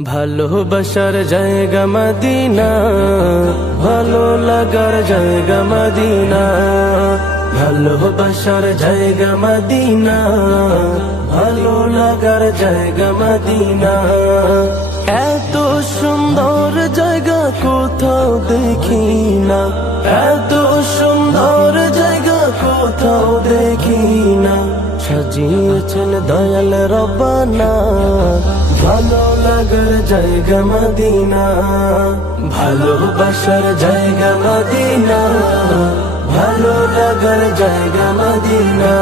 ভালোবাসার জায়গা মদিনা, ভালো লাগার জায়গা মদিনা। ভালোবাসার জায়গা মদিনা, ভালো লাগার জায়গা মদিনা। এত সুন্দর জায়গা কোথাও দেখি না, এত সুন্দর জায়গা কোথাও দেখি না। সাজিয়েছেন দয়াল রব্বানা, ভালো লাগার জায়গা মদিনা। ভালোবাসার জায়গা মদিনা, ভালো লাগার জায়গা মদিনা।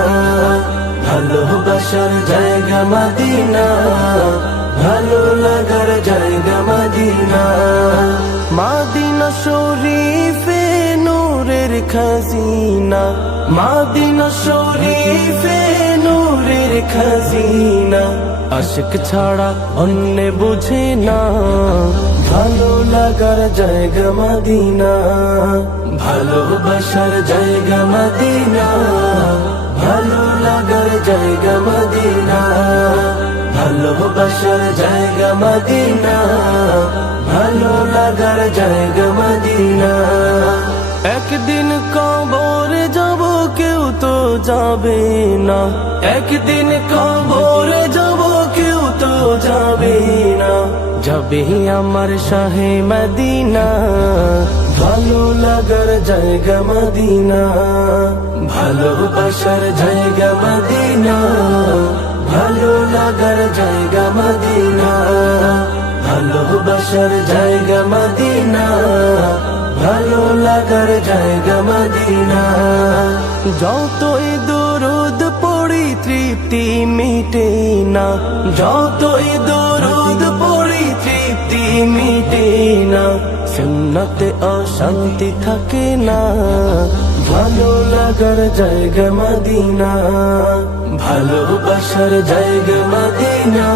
ভালোবাসার জায়গা মদিনা, ভালো লাগার জায়গা মদিনা। মদিনা শরীফে নূরের খাজিনা, মদিনা শরীফে নূরের খাজিনা। আশিক ছাড়া অন্য বুঝে না, ভালো লাগার জায়গা মদিনা। ভালোবাসার জায়গা মদিনা, ভালো লাগার জায়গা মদিনা। ভালোবাসার জায়গা মদিনা, ভালো লাগার জায়গা মদিনা। একদিন কবর যাব কেউ তো যাবে না, একদিন কবর যাব কেউ তো যাবে না। যাবে আমার শাহে মদিনা, ভালো লাগার জায়গা মদিনা। ভালোবাসার জায়গা মদিনা, ভালো লাগার জায়গা মদিনা। ভালোবাসার জায়গা মদিনা, ভালো লাগার জায়গা মদিনা। যতই দরুদ পড়ি তৃপ্তি মিটে না, যতই দরুদ পড়ি তৃপ্তি মিটে না। সুন্নতে অশান্তি থাকে না, ভালো লাগার জায়গা মদিনা। ভালোবাসার জায়গা মদিনা,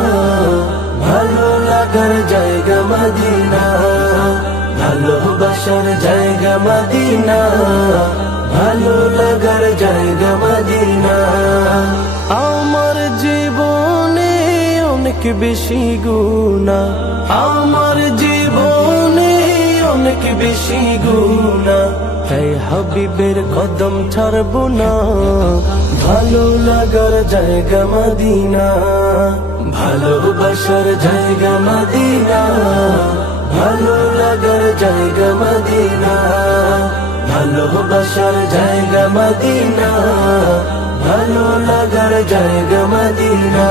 ভালো লাগার জায়গা মদিনা। ভালোবাসার জায়গা মদিনা, ভালো লাগার জায়গা মদিনা। আমার জীবনে অনেক বেশি গুনাহ, আমার জীবনে অনেক বেশি গুনাহ। তাই হাবিবের কদম ছাড়বো না, ভালো লাগার জায়গা মদিনা। ভালোবাসার জায়গা মদিনা, ভালো লাগার জায়গা মদিনা। ভালোবাসার জায়গা মদিনা, ভালো লাগার জায়গা মদিনা।